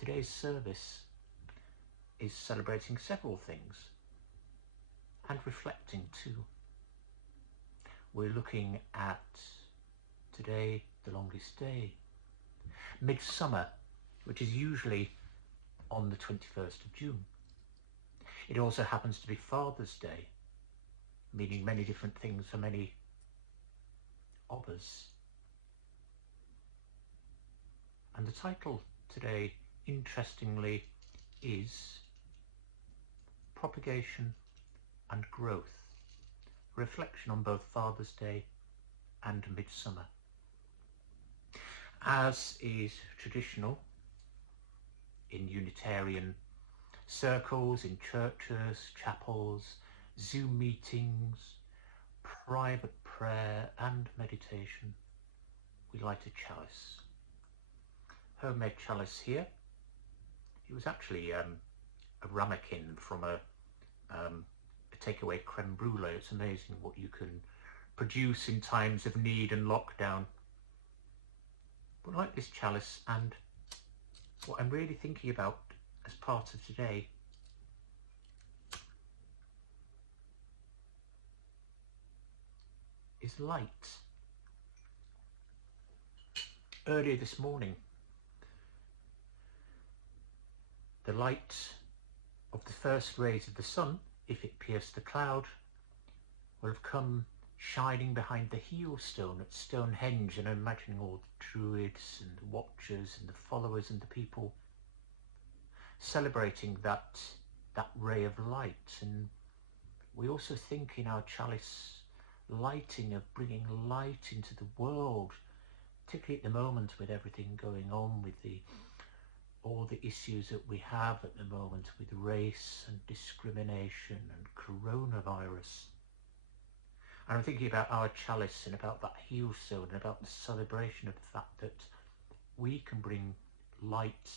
Today's service is celebrating several things and reflecting too. We're looking at today, the longest day, Midsummer, which is usually on the 21st of June. It also happens to be Father's Day, meaning many different things for many of us. And the title today, interestingly, is Propagation and Growth, reflection on both Father's Day and Midsummer. As is traditional in Unitarian circles, in churches, chapels, Zoom meetings, private prayer and meditation, we light a chalice. Homemade chalice here. It was actually a ramekin from a takeaway creme brulee. It's amazing what you can produce in times of need and lockdown. But like this chalice, and what I'm really thinking about as part of today is light. Earlier this morning, the light of the first rays of the sun, if it pierced the cloud, will have come shining behind the heel stone at Stonehenge, and I'm imagining all the druids and the watchers and the followers and the people celebrating that ray of light. And we also think in our chalice lighting of bringing light into the world, particularly at the moment with everything going on with all the issues that we have at the moment with race and discrimination and coronavirus. And I'm thinking about our chalice and about that heel stone and about the celebration of the fact that we can bring light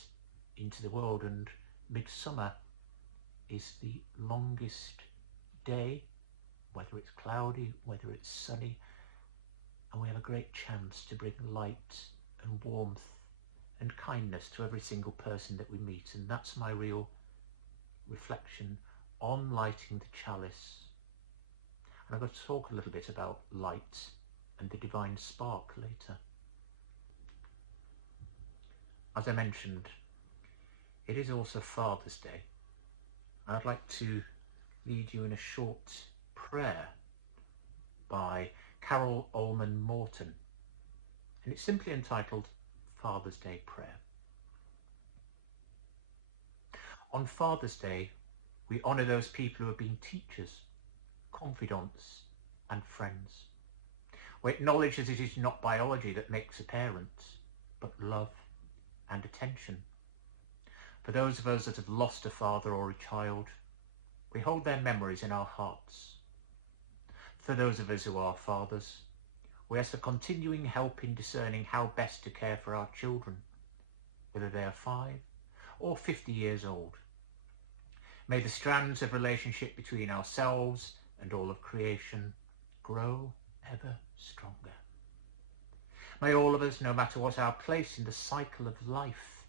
into the world. And Midsummer is the longest day, whether it's cloudy, whether it's sunny, and we have a great chance to bring light and warmth and kindness to every single person that we meet. And that's my real reflection on lighting the chalice. And I'm going to talk a little bit about light and the divine spark later. As I mentioned, it is also Father's Day. I'd like to lead you in a short prayer by Carol Ullman Morton, and it's simply entitled Father's Day Prayer. On Father's Day, we honour those people who have been teachers, confidants and friends. We acknowledge that it is not biology that makes a parent, but love and attention. For those of us that have lost a father or a child, we hold their memories in our hearts. For those of us who are fathers, we ask for continuing help in discerning how best to care for our children, whether they are 5 or 50 years old. May the strands of relationship between ourselves and all of creation grow ever stronger. May all of us, no matter what our place in the cycle of life,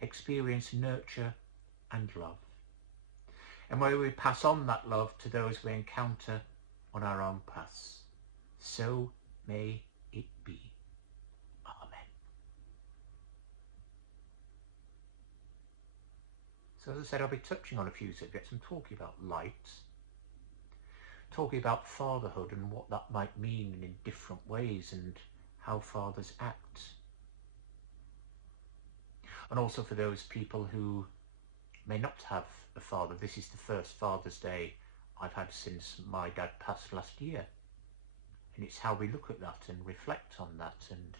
experience nurture and love. And may we pass on that love to those we encounter on our own paths. So may it be. Amen. So as I said, I'll be touching on a few subjects. I'm talking about light, talking about fatherhood and what that might mean in different ways and how fathers act. And also for those people who may not have a father, this is the first Father's Day I've had since my dad passed last year. And it's how we look at that and reflect on that and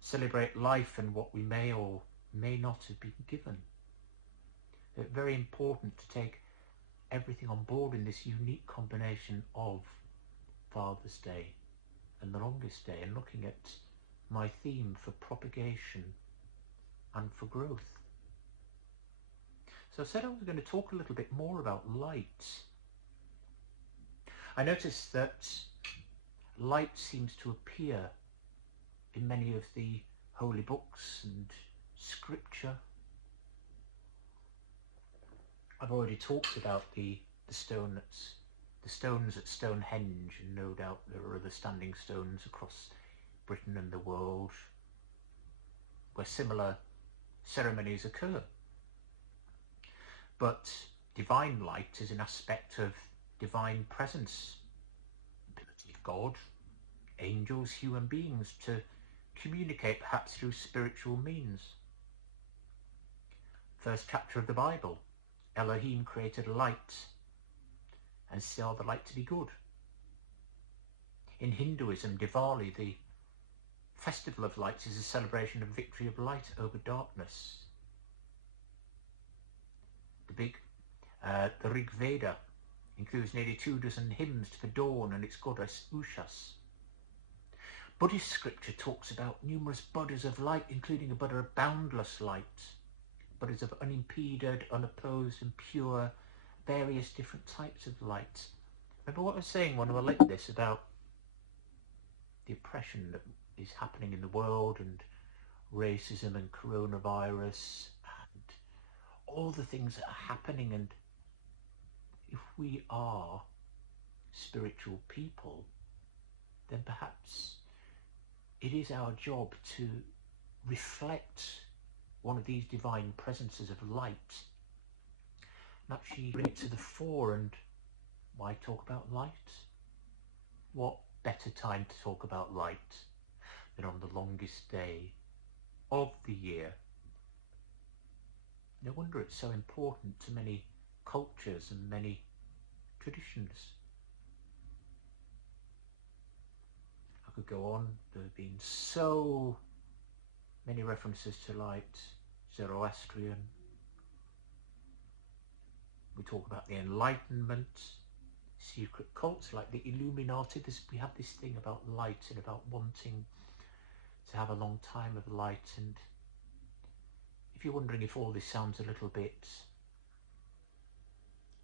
celebrate life and what we may or may not have been given. It's very important to take everything on board in this unique combination of Father's Day and the longest day, and looking at my theme for propagation and for growth. So I said I was going to talk a little bit more about light. I noticed that light seems to appear in many of the holy books and scripture, I've already talked about the stones at Stonehenge, and no doubt there are other standing stones across Britain and the world where similar ceremonies occur. But divine light is an aspect of divine presence, ability of God, angels, human beings to communicate perhaps through spiritual means. First chapter of the Bible, Elohim created light and saw the light to be good. In Hinduism, Diwali, the festival of lights, is a celebration of victory of light over darkness. The Rig Veda includes nearly 24 hymns to the dawn and its goddess Ushas. Buddhist scripture talks about numerous Buddhas of light, including a Buddha of boundless light, Buddhas of unimpeded, unopposed and pure, various different types of light. Remember what I was saying when I was like this about the oppression that is happening in the world, and racism and coronavirus and all the things that are happening. And if we are spiritual people, then perhaps it is our job to reflect one of these divine presences of light and actually bring it to the fore. And why talk about light? What better time to talk about light than on the longest day of the year? No wonder it's so important to many cultures and many traditions. I could go on. There have been so many references to light. Zoroastrian. We talk about the Enlightenment, secret cults like the Illuminati. We have this thing about light and about wanting to have a long time of light. And if you're wondering if all this sounds a little bit,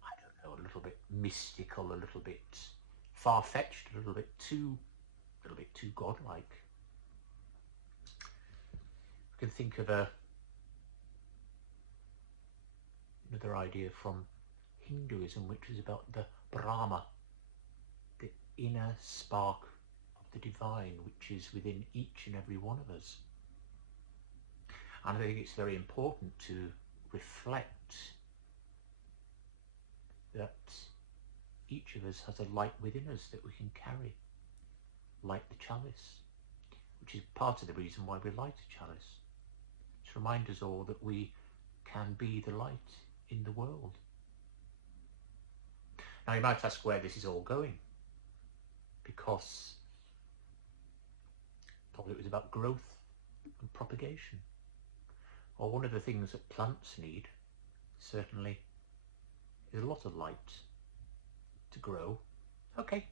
I don't know, a little bit mystical, a little bit far-fetched, a little bit too godlike, you can think of another idea from Hinduism, which is about the Brahma, the inner spark of the divine, which is within each and every one of us. And I think it's very important to reflect that each of us has a light within us that we can carry, like the chalice, which is part of the reason why we light a chalice. To remind us all that we can be the light in the world. Now you might ask where this is all going, because probably it was about growth and propagation. Or one of the things that plants need, certainly, is a lot of light to grow. Okay,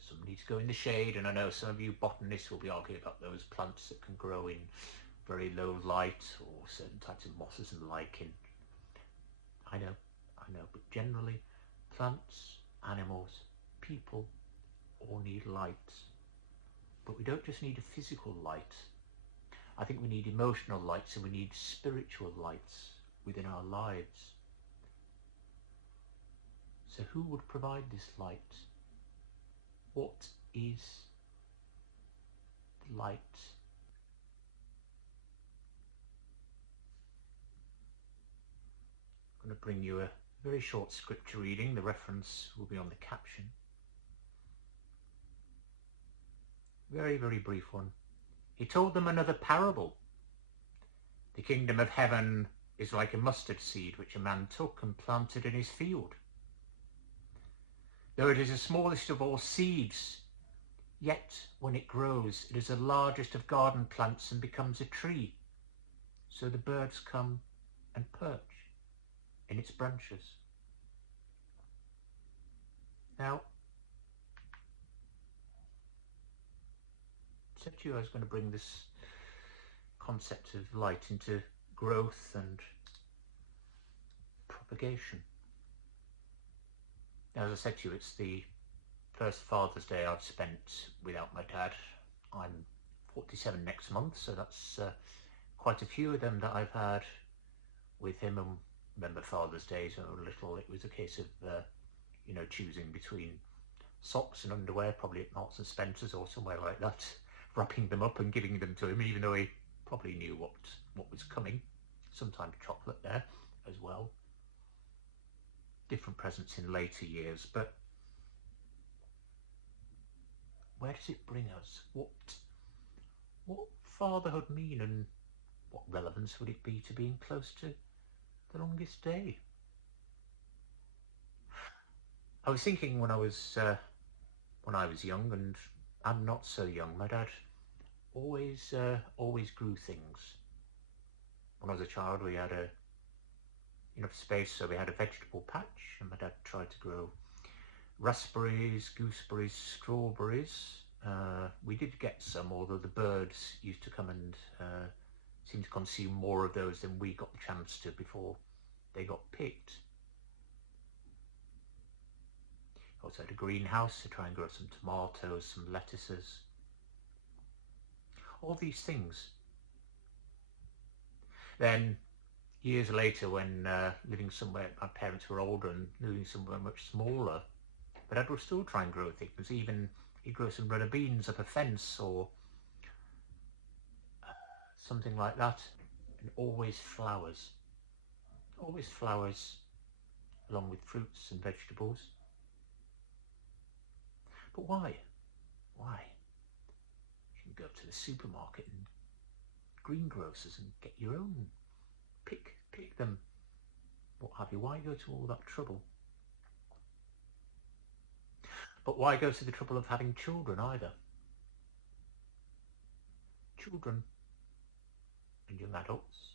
some need to go in the shade, and I know some of you botanists will be arguing about those plants that can grow in very low light, or certain types of mosses and lichen. I know, but generally, plants, animals, people all need light. But we don't just need a physical light. I think we need emotional lights, and we need spiritual lights within our lives. So who would provide this light? What is the light? I'm going to bring you a very short scripture reading. The reference will be on the caption. Very, very brief one. He told them another parable. The kingdom of heaven is like a mustard seed which a man took and planted in his field. Though it is the smallest of all seeds, yet when it grows, it is the largest of garden plants and becomes a tree. So the birds come and perch in its branches. Now, I said to you I was going to bring this concept of light into growth and propagation. Now, as I said to you, it's the first Father's Day I've spent without my dad. I'm 47 next month, so that's quite a few of them that I've had with him and remember Father's Day when I was little, it was a case of, choosing between socks and underwear, probably at Marks and Spencer's or somewhere like that, wrapping them up and giving them to him, even though he probably knew what was coming. Sometimes chocolate there as well. Different presents in later years, but where does it bring us? What fatherhood mean, and what relevance would it be to being close to the longest day? I was thinking when I was young, and I'm not so young. My dad always grew things. When I was a child, we had enough space, so we had a vegetable patch, and my dad tried to grow raspberries, gooseberries, strawberries. We did get some, although the birds used to come and seem to consume more of those than we got the chance to before they got picked. Also had a greenhouse to try and grow some tomatoes, some lettuces, all these things. Then years later, when living somewhere, my parents were older and living somewhere much smaller, but Dad would still try and grow things. Even he'd grow some runner beans up a fence or something like that, and always flowers along with fruits and vegetables. But why? You can go to the supermarket and greengrocers and get your own. Pick them, what have you. Why go to all that trouble? But why go to the trouble of having children either? Children and young adults,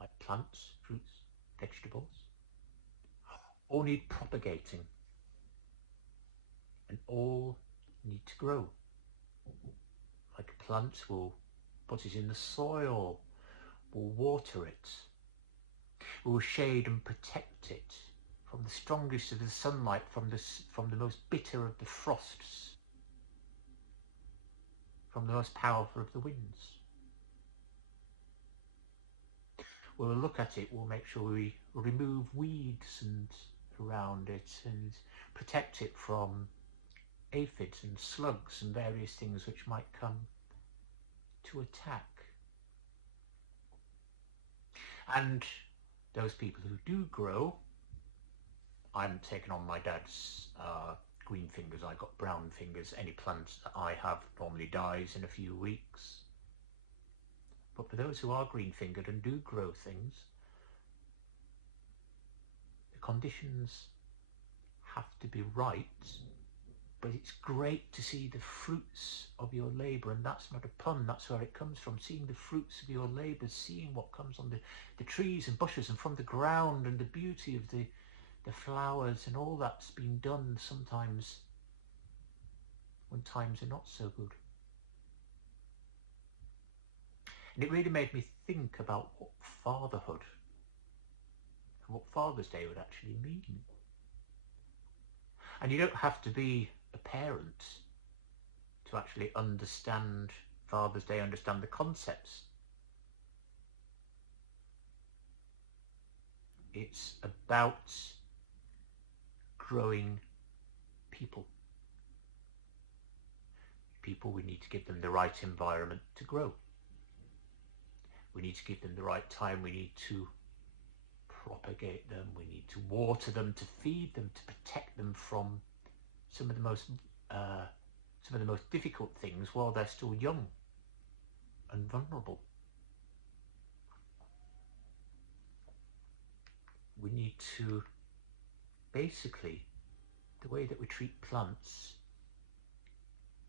like plants, fruits, vegetables, all need propagating, and all need to grow. Like plants will put it in the soil, will water it, will shade and protect it from the strongest of the sunlight, from the most bitter of the frosts, from the most powerful of the winds. We'll look at it, we'll make sure we remove weeds and around it and protect it from aphids and slugs and various things which might come to attack. And those people who do grow, I'm taking on my dad's green fingers, I got brown fingers. Any plant that I have normally dies in a few weeks. But for those who are green fingered and do grow things, the conditions have to be right, but it's great to see the fruits of your labour, and that's not a pun, that's where it comes from, seeing the fruits of your labour, seeing what comes on the trees and bushes and from the ground, and the beauty of the flowers and all that's been done sometimes when times are not so good. And it really made me think about what fatherhood and what Father's Day would actually mean. And you don't have to be a parent to actually understand Father's Day, understand the concepts. It's about growing people. We need to give them the right environment to grow. We need to give them the right time. We need to propagate them. We need to water them, to feed them, to protect them from some of the most difficult things while they're still young and vulnerable. We need to, basically, the way that we treat plants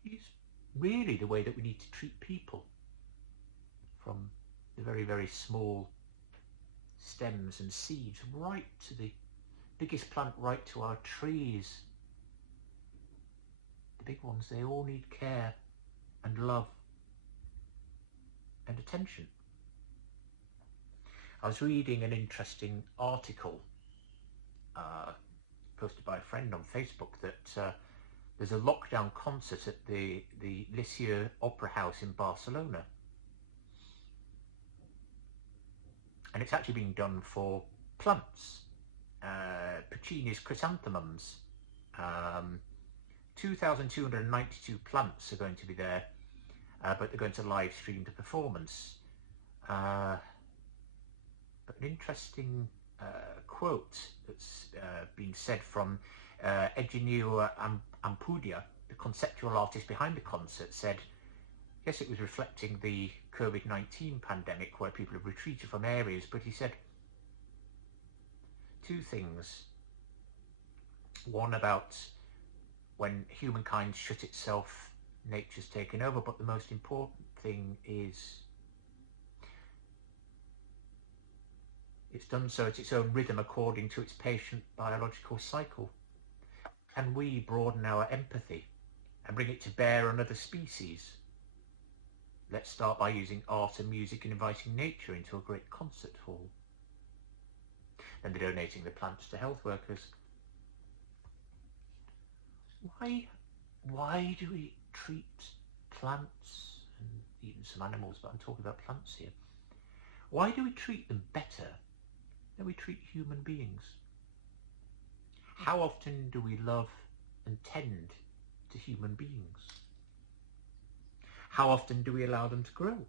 is really the way that we need to treat people, from the very, very small stems and seeds right to the biggest plant, right to our trees. The big ones, they all need care and love and attention. I was reading an interesting article posted by a friend on Facebook that there's a lockdown concert at the Liceo Opera House in Barcelona. And it's actually being done for plants. Puccini's chrysanthemums. 2,292 plants are going to be there, but they're going to live stream the performance. But an interesting quote that's been said from Eugenio Ampudia, the conceptual artist behind the concert, said, yes, it was reflecting the COVID-19 pandemic where people have retreated from areas, but he said two things. One about when humankind shut itself, nature's taken over, but the most important thing is it's done so at its own rhythm according to its patient biological cycle. Can we broaden our empathy and bring it to bear on other species? Let's start by using art and music and inviting nature into a great concert hall. And they're donating the plants to health workers. Why do we treat plants, and even some animals, but I'm talking about plants here, why do we treat them better than we treat human beings? How often do we love and tend to human beings? How often do we allow them to grow?